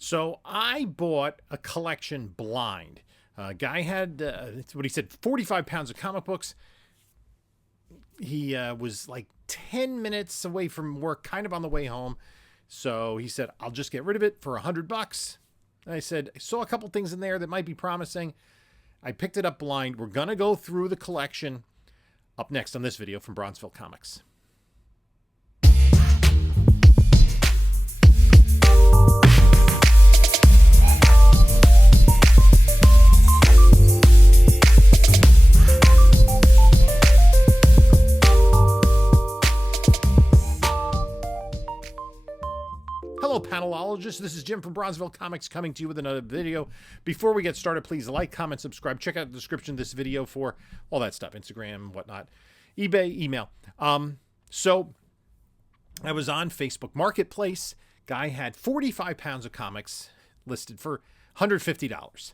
So I bought a collection blind. Guy had, what he said, 45 pounds of comic books. He was like 10 minutes away from work, kind of on the way home. So he said, I'll just get rid of it for $100. I said, I saw a couple things in there that might be promising. I picked it up blind. We're going to go through the collection up next on this video from Bronzeville Comics. Hello, panelologists. This is Jim from Bronzeville Comics coming to you with another video. Before we get started, please like, comment, subscribe. Check out the description of this video for all that stuff, Instagram, whatnot, eBay, email. So I was on Facebook Marketplace. Guy had 45 pounds of comics listed for $150.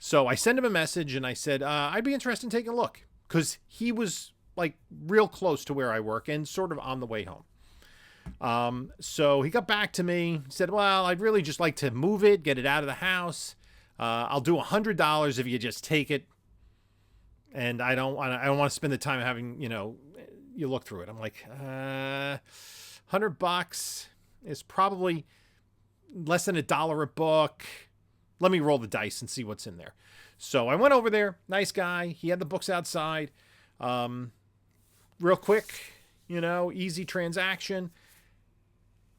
So I sent him a message and I said, I'd be interested in taking a look, because he was like real close to where I work and sort of on the way home. So he got back to me, said, well, I'd really just like to move it, get it out of the house. I'll do $100 if you just take it. And I don't want to spend the time having, you look through it. I'm like, $100 is probably less than $1 a book. Let me roll the dice and see what's in there. So I went over there. Nice guy. He had the books outside. Real quick, easy transaction.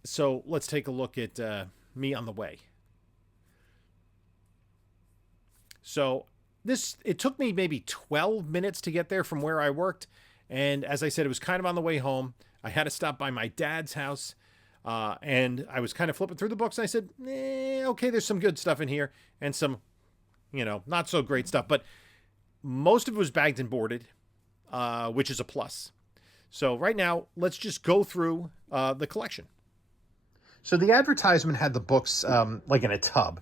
So let's take a look at me on the way. So it took me maybe 12 minutes to get there from where I worked. And as I said, it was kind of on the way home. I had to stop by my dad's house. And I was kind of flipping through the books. And I said, okay, there's some good stuff in here. And some, not so great stuff. But most of it was bagged and boarded, which is a plus. So right now, let's just go through the collection. So the advertisement had the books like in a tub.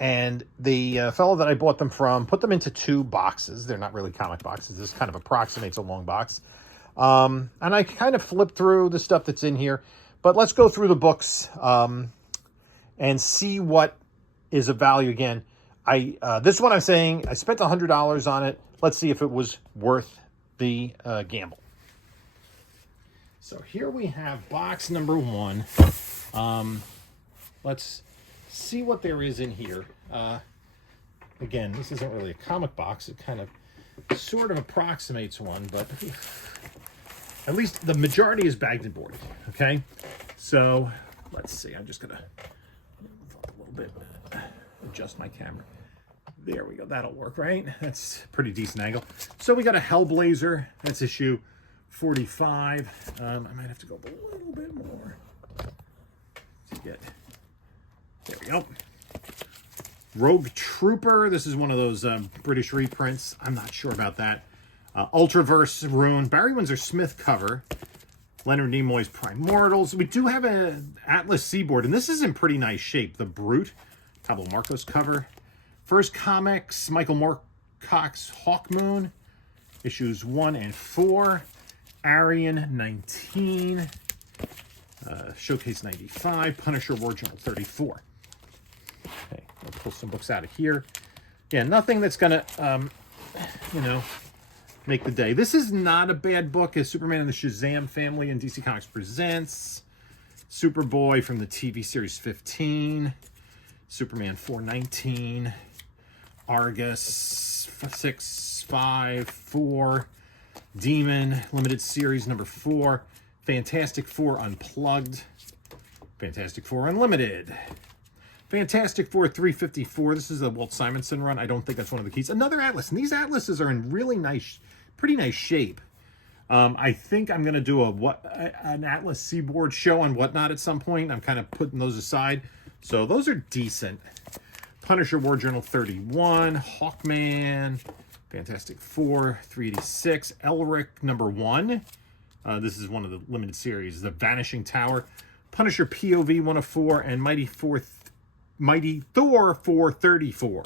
And the fellow that I bought them from put them into 2 boxes. They're not really comic boxes. This kind of approximates a long box. And I kind of flipped through the stuff that's in here. But let's go through the books and see what is of value. Again, this is what I'm saying. I spent $100 on it. Let's see if it was worth the gamble. So here we have box number 1. Let's see what there is in here. Again, this isn't really a comic box. It kind of sort of approximates one, but at least the majority is bagged and boarded. Okay, so let's see. I'm just gonna move up a little bit, adjust my camera. There we go. That'll work, right? That's a pretty decent angle. So we got a Hellblazer. That's issue 45. I might have to go up a little bit more to get. There we go. Rogue Trooper. This is one of those British reprints. I'm not sure about that. Ultraverse Rune. Barry Windsor Smith cover. Leonard Nimoy's Primortals. We do have an Atlas Seaboard, and this is in pretty nice shape. The Brute. Pablo Marcos cover. First Comics. Michael Moorcock's Hawkmoon. Issues 1 and 4. Arian 19. Showcase 95. Punisher War Journal 34. Okay, we'll pull some books out of here. Yeah, nothing that's going to, make the day. This is not a bad book. As Superman and the Shazam Family and DC Comics presents. Superboy from the TV series 15. Superman 419. Argus 654. Demon Limited Series number 4. Fantastic Four Unplugged. Fantastic Four Unlimited. Fantastic Four 354. This is a Walt Simonson run. I don't think that's one of the keys. Another Atlas. And these Atlases are in really nice, pretty nice shape. I think I'm going to do an Atlas Seaboard show and whatnot at some point. I'm kind of putting those aside. So those are decent. Punisher War Journal 31. Hawkman. Fantastic Four 386. Elric number 1. This is one of the limited series. The Vanishing Tower. Punisher POV 104 and Mighty Thor 434.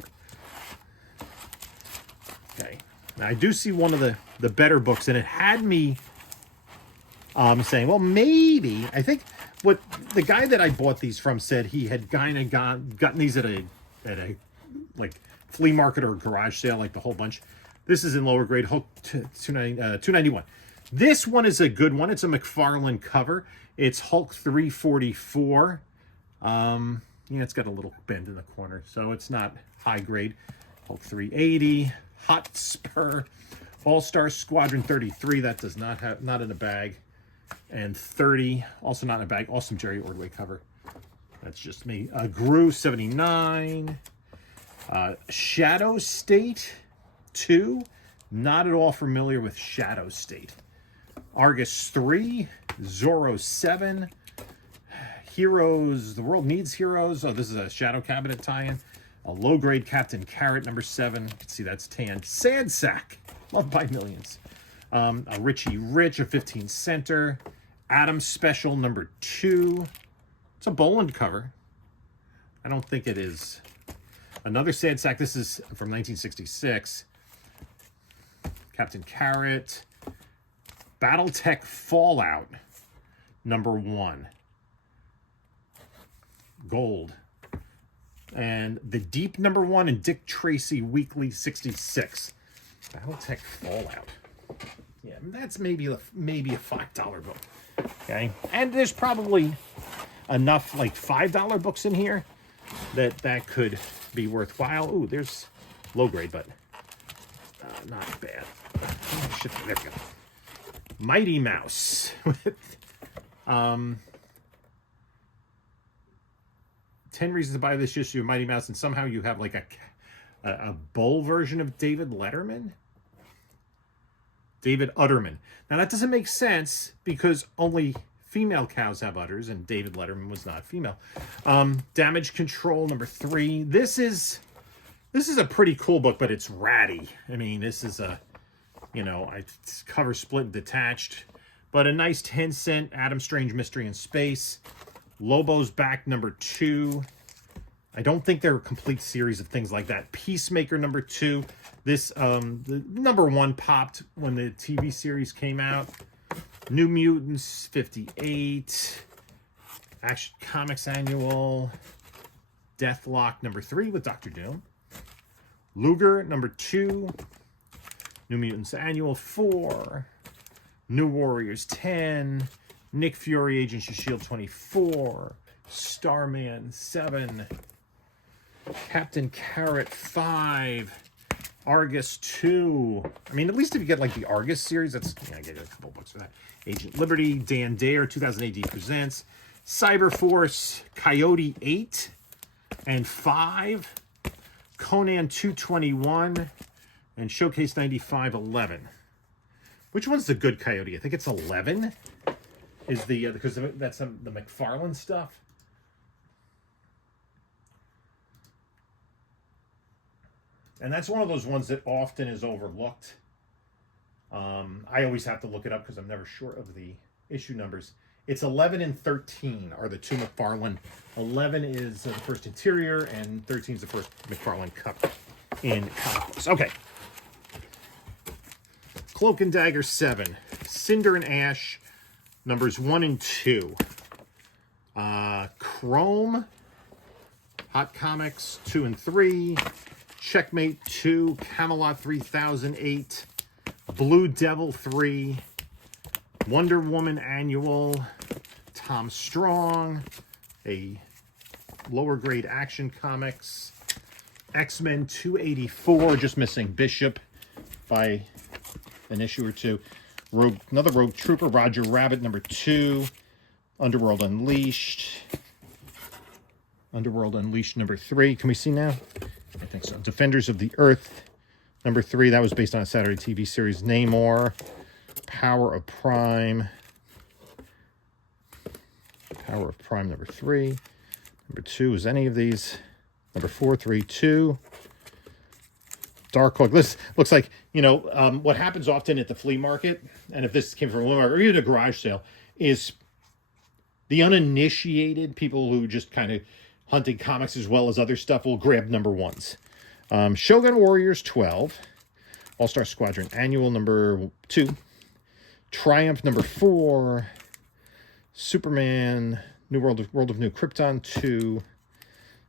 Okay. Now, I do see one of the better books, and it had me saying, well, maybe, I think what the guy that I bought these from said he had kind of gotten these at a like flea market or garage sale, like the whole bunch. This is in lower grade, Hulk 291. This one is a good one. It's a McFarlane cover. It's Hulk 344. Yeah, it's got a little bend in the corner, so it's not high grade. Hulk 380, Hotspur, All-Star Squadron 33. That does not have, not in a bag. And 30, also not in a bag. Awesome Jerry Ordway cover. That's just me. Gru 79. Shadow State 2. Not at all familiar with Shadow State. Argus 3. Zorro 7. Heroes. The World Needs Heroes. Oh, this is a Shadow Cabinet tie-in. A low-grade Captain Carrot number 7. You can see that's tan. Sad Sack. Loved by millions. A Richie Rich, a 15 center. Adam Special number 2. It's a Boland cover. I don't think it is. Another Sad Sack. This is from 1966. Captain Carrot. Battletech Fallout number 1. Gold. And The Deep number 1 and Dick Tracy Weekly 66. Battletech Fallout. Yeah, that's maybe a $5 book. Okay, and there's probably enough like $5 books in here that could be worthwhile. Ooh, there's low grade, but not bad. Oh, shit, there we go. Mighty Mouse with 10 reasons to buy this issue of Mighty Mouse, and somehow you have like a bull version of David Letterman. David Utterman. Now that doesn't make sense because only female cows have udders, and David Letterman was not female. Damage Control number 3. This is a pretty cool book, but it's ratty. I mean, this is a, you know, it's cover split and detached, but a nice 10-cent Adam Strange Mystery in Space. Lobo's Back number 2. I don't think there are a complete series of things like that. Peacemaker number 2. This, the number 1 popped when the TV series came out. New Mutants 58. Action Comics Annual. Deathlock number 3 with Dr. Doom. Luger number 2. New Mutants Annual 4. New Warriors 10. Nick Fury Agents of S.H.I.E.L.D. 24. Starman 7. Captain Carrot 5. Argus 2. I mean, at least if you get like the Argus series, that's, yeah, I get a couple books for that. Agent Liberty, Dan Dare, 2000 AD Presents. Cyberforce, Coyote 8 and 5. Conan 221 and Showcase 95 11. Which one's the good Coyote? I think it's 11. Is the because that's the McFarlane stuff. And that's one of those ones that often is overlooked. I always have to look it up because I'm never sure of the issue numbers. It's 11 and 13 are the two McFarlane. 11 is the first interior, and 13 is the first McFarlane cover in comic books. Okay. Cloak and Dagger 7. Cinder and Ash, numbers 1 and 2. Chrome, Hot Comics 2 and 3. Checkmate 2, Camelot 3008, Blue Devil 3, Wonder Woman Annual, Tom Strong, a lower grade Action Comics, X-Men 284, just missing Bishop by an issue or two, another Rogue Trooper, Roger Rabbit number 2, Underworld Unleashed number 3. Can we see now? I think so. Defenders of the Earth, number 3. That was based on a Saturday TV series. Namor. Power of Prime. Power of Prime, number 3. Number 2 is any of these. Number 4, 3, 2. Darkhawk. This looks like, you know, what happens often at the flea market, and if this came from a flea market or even a garage sale, is the uninitiated people who just kind of hunting comics as well as other stuff will grab number 1s. Shogun Warriors 12. All-Star Squadron Annual number 2. Triumph number 4. Superman World of New Krypton 2,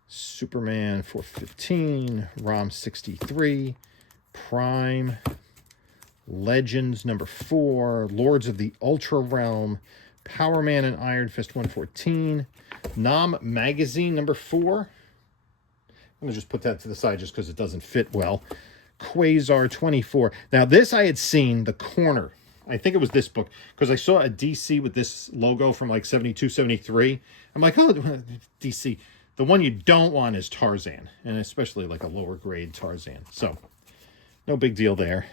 Superman 415, Rom 63, Prime, Legends number 4, Lords of the Ultra Realm, Power Man and Iron Fist 114, Nam Magazine number 4. I'm going to just put that to the side just because it doesn't fit well. Quasar 24. Now, this I had seen, the corner. I think it was this book, because I saw a DC with this logo from like 72, 73. I'm like, oh, DC. The one you don't want is Tarzan, and especially like a lower grade Tarzan. So, no big deal there.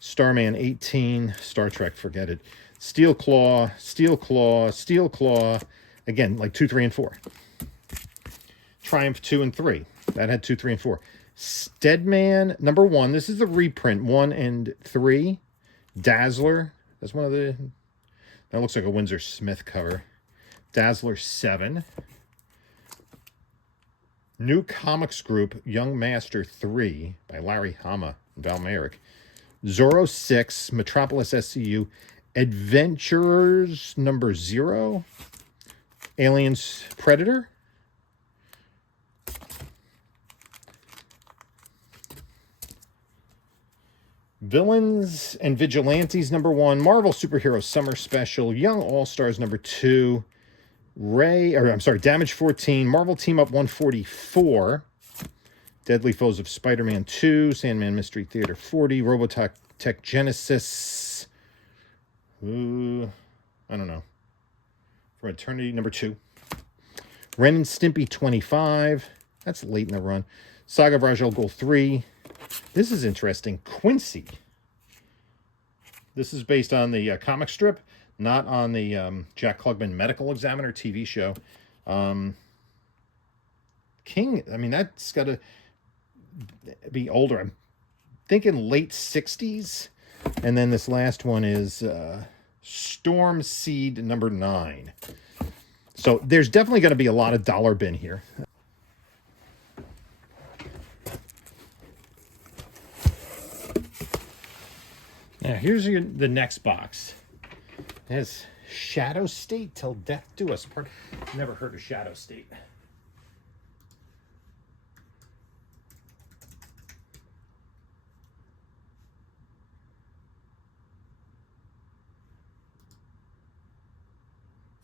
Starman 18, Star Trek, forget it. Steel Claw, Steel Claw, Steel Claw. Again, like 2, 3, and 4. Triumph 2 and 3. That had 2, 3, and 4. Steadman number 1. This is the reprint 1 and 3. Dazzler. That's one of the... That looks like a Windsor Smith cover. Dazzler 7. New Comics Group, Young Master 3 by Larry Hama and Val Merrick. Zorro 6, Metropolis SCU, Adventurers number 0, Aliens Predator, Villains and Vigilantes number 1, Marvel Superhero Summer Special, Young All-Stars number 2, Damage 14, Marvel Team Up 144, Deadly Foes of Spider-Man 2, Sandman Mystery Theater 40, Robotech Genesis, I don't know, For Eternity number 2, Ren and Stimpy 25, that's late in the run, Saga of Ra's al Ghul 3, this is interesting, Quincy. This is based on the comic strip, not on the Jack Klugman Medical Examiner TV show. King, I mean, that's got to be older. I'm thinking late 60s. And then this last one is Storm Seed number 9. So there's definitely going to be a lot of dollar bin here. Now, here's the next box. It has Shadow State, Till Death Do Us Part. Never heard of Shadow State.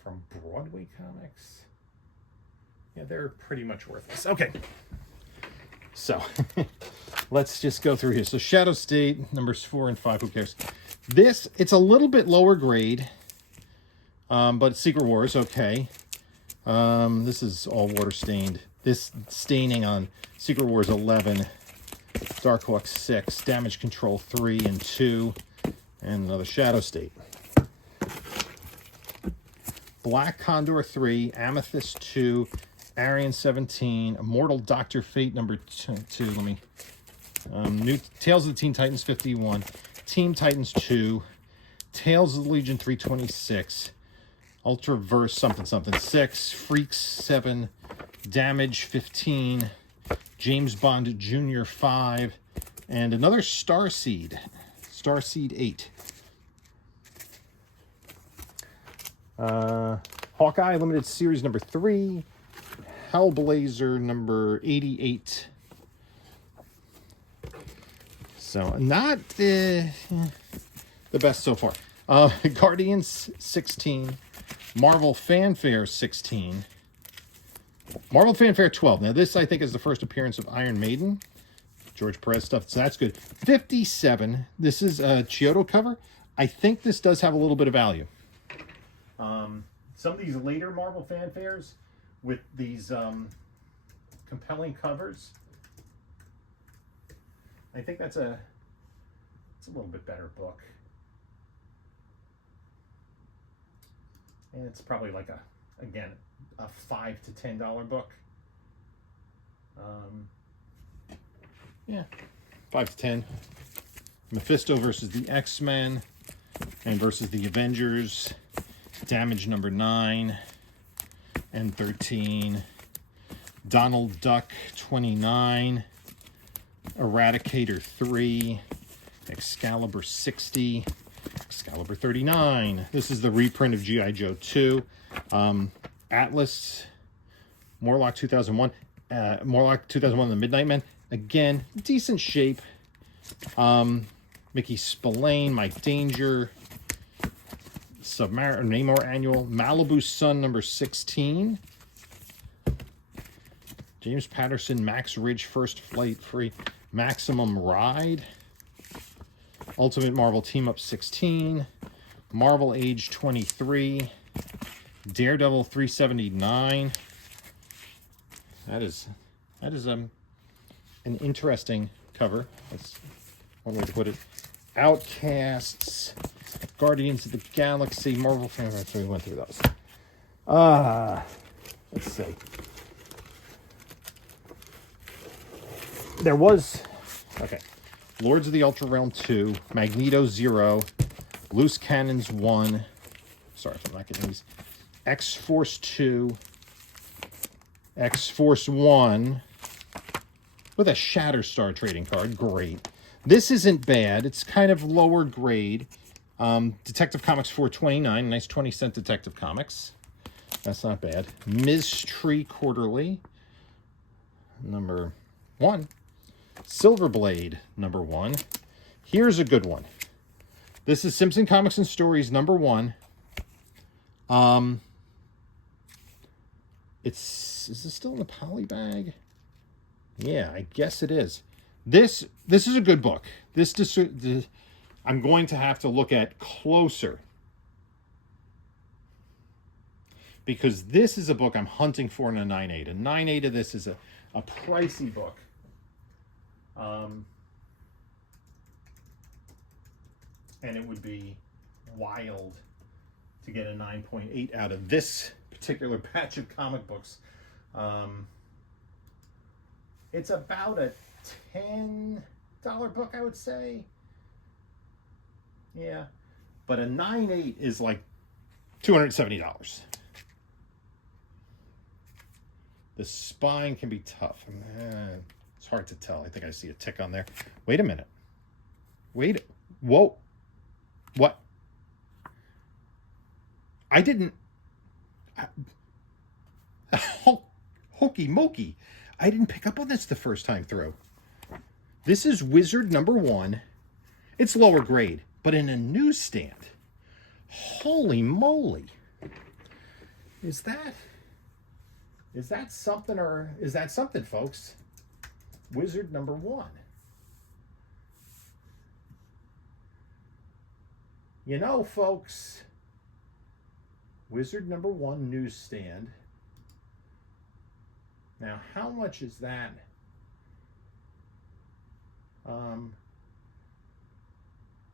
From Broadway Comics. Yeah, they're pretty much worthless. Okay. So, let's just go through here. So, Shadow State, numbers 4 and 5, who cares? This, it's a little bit lower grade, but Secret Wars, okay. This is all water stained. This staining on Secret Wars 11, Darkhawk 6, Damage Control 3 and 2, and another Shadow State. Black Condor 3, Amethyst 2, Arian 17, Immortal Dr. Fate number 2. Let me... New Tales of the Teen Titans 51, Teen Titans 2, Tales of the Legion 326, Ultraverse something 6, Freaks 7, Damage 15, James Bond Jr. 5, and another Starseed 8. Hawkeye Limited Series number 3, Hellblazer number 88. So, not the best so far. Guardians 16, Marvel Fanfare 16, Marvel Fanfare 12. Now, this, I think, is the first appearance of Iron Maiden. George Perez stuff, so that's good. 57. This is a Chiodo cover. I think this does have a little bit of value. Some of these later Marvel Fanfares with these compelling covers, I think it's a little bit better book. And it's probably like a $5 to $10 book. Yeah, 5 to 10. Mephisto versus the X-Men and versus the Avengers. Damage number 9 and 13. Donald Duck 29. Eradicator 3. Excalibur 60. Excalibur 39. This is the reprint of G.I. Joe 2. Atlas, Morlock 2001, Morlock 2001, The Midnight Men. Again, decent shape. Mickey Spillane, Mike Danger, Submariner, Namor Annual, Malibu Sun number 16. James Patterson, Max Ridge, First Flight Free, Maximum Ride, Ultimate Marvel Team Up 16, Marvel Age 23, Daredevil 379. That is an interesting cover. That's one way to put it. Outcasts, Guardians of the Galaxy, Marvel Fantasy. We went through those. Let's see. There was, okay, Lords of the Ultra Realm 2, Magneto 0, Loose Cannons 1, sorry if I'm not getting these, X-Force 2, X-Force 1, with a Shatterstar trading card, great. This isn't bad, it's kind of lower grade. Detective Comics 429, nice 20-cent Detective Comics. That's not bad. Mystery Quarterly, number 1. Silverblade, number 1. Here's a good one. This is Simpson Comics and Stories, number 1. Is this still in the poly bag? Yeah, I guess it is. This is a good book. I'm going to have to look at closer, because this is a book I'm hunting for in a 9.8. A 9.8 of this is a pricey book. And it would be wild to get a 9.8 out of this particular batch of comic books. It's about a $10 book, I would say. Yeah. But a 9.8 is like $270. The spine can be tough. It's hard to tell. I think I see a tick on there. Wait a minute. Whoa. What? I didn't... Hokey mokey. I didn't pick up on this the first time through. This is Wizard number 1. It's lower grade, but in a newsstand. Holy moly. Is that something, or is that something, folks? Wizard number 1. You know, folks, Wizard number 1 newsstand. Now, how much is that?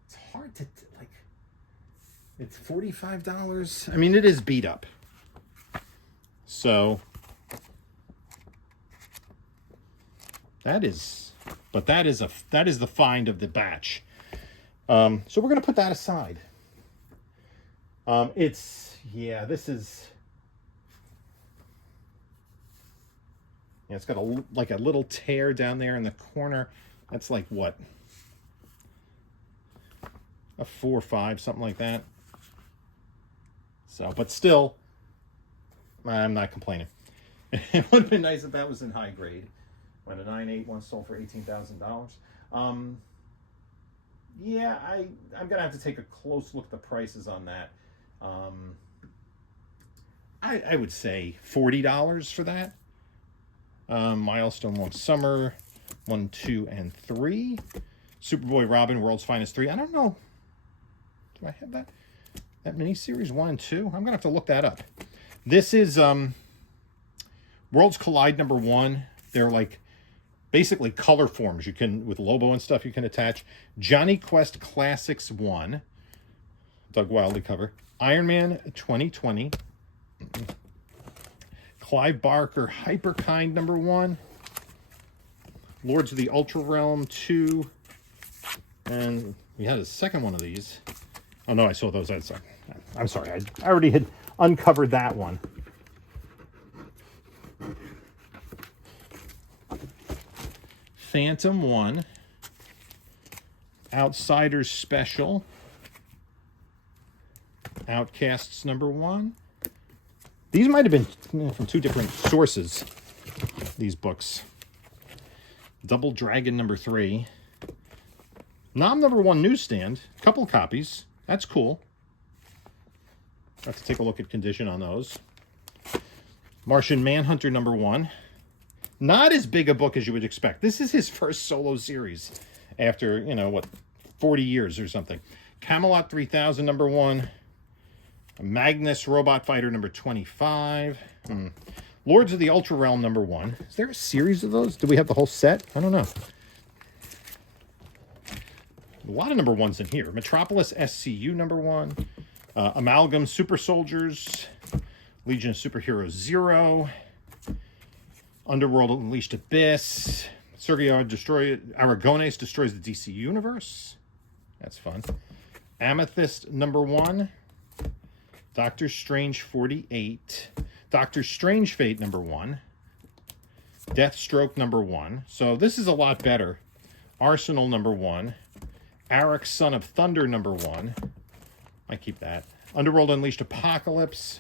It's hard to, like, it's $45. I mean, it is beat up. So, that is the find of the batch. So we're going to put that aside. This is, it's got a little tear down there in the corner. That's like what? A 4 or 5, something like that. So, but still, I'm not complaining. It would have been nice if that was in high grade. When a 9.8 once sold for $18,000. Yeah, I'm gonna have to take a close look at the prices on that. I would say $40 for that. Milestone 1 Summer 1, 2, and 3. Superboy Robin World's Finest 3. I don't know. Do I have that miniseries 1 and 2? I'm gonna have to look that up. This is Worlds Collide number 1. They're like basically color forms. You can, with Lobo and stuff, you can attach. Johnny Quest Classics 1. Doug Wildey cover. Iron Man 2020. Clive Barker Hyperkind number 1. Lords of the Ultra Realm 2. And we had a second one of these. Oh no, I saw those. I'm sorry. I already had uncovered that one. Phantom 1. Outsiders Special. Outcasts number 1. These might have been from two different sources, these books. Double Dragon number 3. Nom number 1 newsstand. Couple copies. That's cool. Have to take a look at condition on those. Martian Manhunter number 1. Not as big a book as you would expect. This is his first solo series after, 40 years or something. Camelot 3000 number 1. Magnus Robot Fighter number 25. Lords of the Ultra Realm number 1. Is there a series of those? Do we have the whole set? I don't know. A lot of number 1s in here. Metropolis SCU number 1. Amalgam Super Soldiers. Legion of Superheroes 0. Underworld Unleashed Abyss. Sergio Aragones destroys the DC Universe. That's fun. Amethyst number 1. Doctor Strange 48. Doctor Strange Fate number 1. Deathstroke number 1. So this is a lot better. Arsenal number 1. Arak Son of Thunder number 1. I keep that. Underworld Unleashed Apocalypse.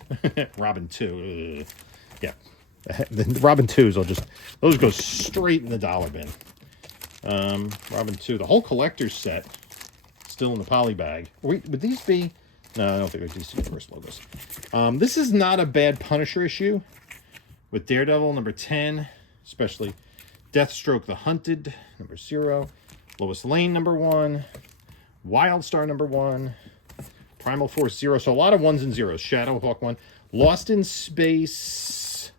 Robin 2. Yeah. The Robin 2s, those go straight in the dollar bin. Robin 2. The whole collector's set still in the poly bag. Would these be... No, I don't think they're DC Universe logos. This is not a bad Punisher issue. With Daredevil number 10. Especially Deathstroke the Hunted number 0. Lois Lane number 1. Wildstar number 1. Primal Force 0. So a lot of 1s and 0s. Shadowhawk 1. Lost in Space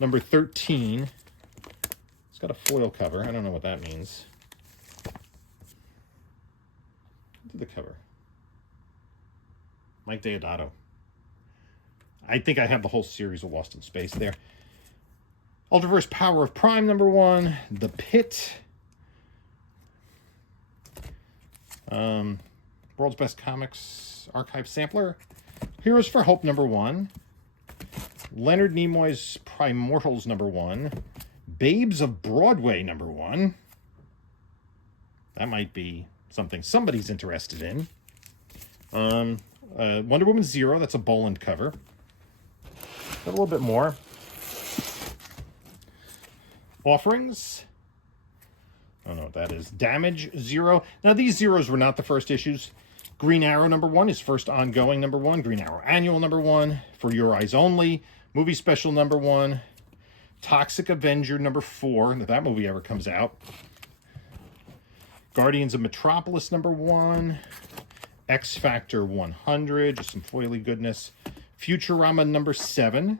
number 13. It's got a foil cover. I don't know what that means. Look at the cover. Mike Deodato. I think I have the whole series of Lost in Space there. Ultraverse Power of Prime number 1. The Pit. World's Best Comics Archive Sampler. Heroes for Hope number 1. Leonard Nimoy's Primortals number 1. Babes of Broadway number 1. That might be something somebody's interested in. Wonder Woman 0. That's a Boland cover. Got a little bit more. Offerings. I don't know what that is. Damage 0. Now, these zeros were not the first issues. Green Arrow number 1 is first ongoing number 1. Green Arrow Annual number 1. For Your Eyes Only. Movie Special number 1. Toxic Avenger number 4. If that movie ever comes out. Guardians of Metropolis number 1. X Factor 100. Just some foily goodness. Futurama number 7.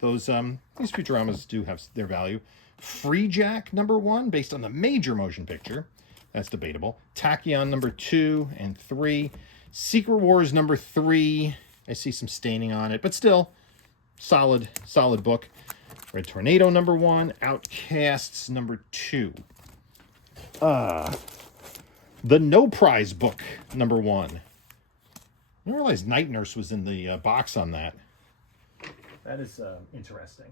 These Futuramas do have their value. Free Jack number 1, based on the major motion picture. That's debatable. Tachyon number 2 and 3. Secret Wars number 3. I see some staining on it, but still, solid book. Red Tornado number 1. Outcasts number 2. The No Prize book number 1. I didn't realize Night Nurse was in the box on that. That is interesting.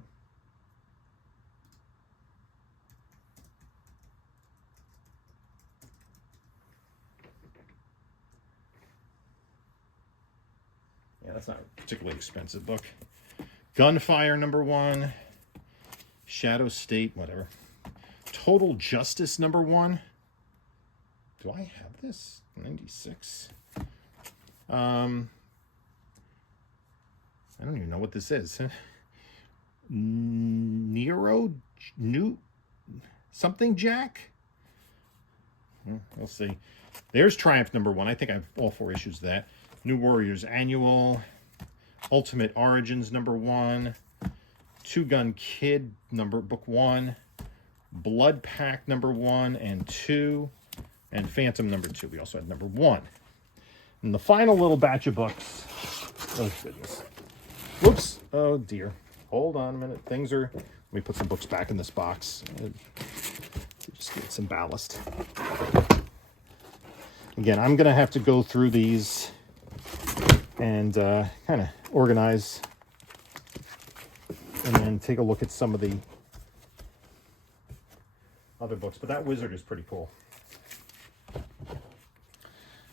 Yeah, that's not a particularly expensive book. Gunfire number 1. Shadow State, whatever. Total Justice number 1. Do I have this? 96. I don't even know what this is. Nero New something Jack? We'll see. There's Triumph number 1. I think I have all 4 issues of that. New Warriors Annual. Ultimate Origins number 1. Two Gun Kid book 1. Blood Pack number 1 and 2. And Phantom number 2. We also had number 1. And the final little batch of books. Oh, goodness. Whoops. Oh, dear. Hold on a minute. Let me put some books back in this box. Just get some ballast. Again, I'm going to have to go through these and kind of organize and then take a look at some of the other books. But that Wizard is pretty cool.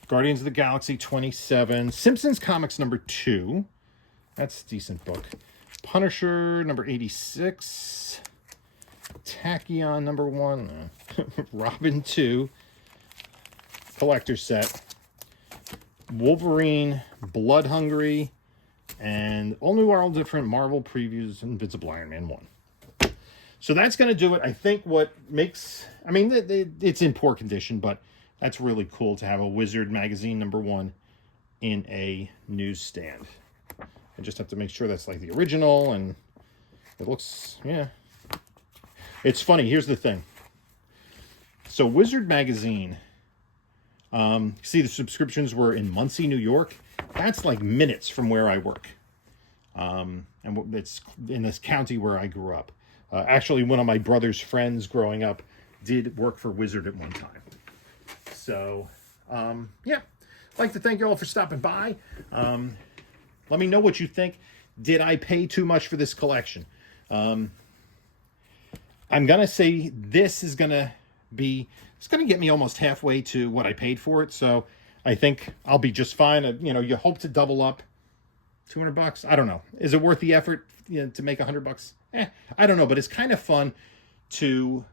Guardians of the Galaxy 27. Simpsons Comics number 2. That's a decent book. Punisher number 86, Tachyon number 1, Robin 2, collector set, Wolverine, Blood Hungry, and all new, all different Marvel previews, Invincible Iron Man 1. So that's going to do it. I think what makes, I mean, it's in poor condition, but that's really cool to have a Wizard magazine number 1 in a newsstand. I just have to make sure that's like the original, and it looks, yeah. It's funny, here's the thing. So Wizard magazine, see the subscriptions were in Muncie, New York. That's like minutes from where I work. And it's in this county where I grew up. Actually, one of my brother's friends growing up did work for Wizard at one time. So, yeah. I'd like to thank you all for stopping by. Let me know what you think. Did I pay too much for this collection? I'm going to say this is going to be, it's going to get me almost halfway to what I paid for it. So I think I'll be just fine. You know, you hope to double up. $200. I don't know. Is it worth the effort, you know, to make $100? I don't know, but it's kind of fun to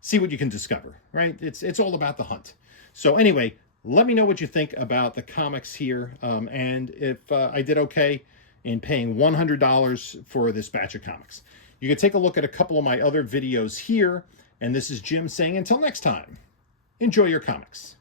see what you can discover, right? It's all about the hunt. So anyway, let me know what you think about the comics here, and if I did okay in paying $100 for this batch of comics. You can take a look at a couple of my other videos here, and this is Jim saying until next time, enjoy your comics.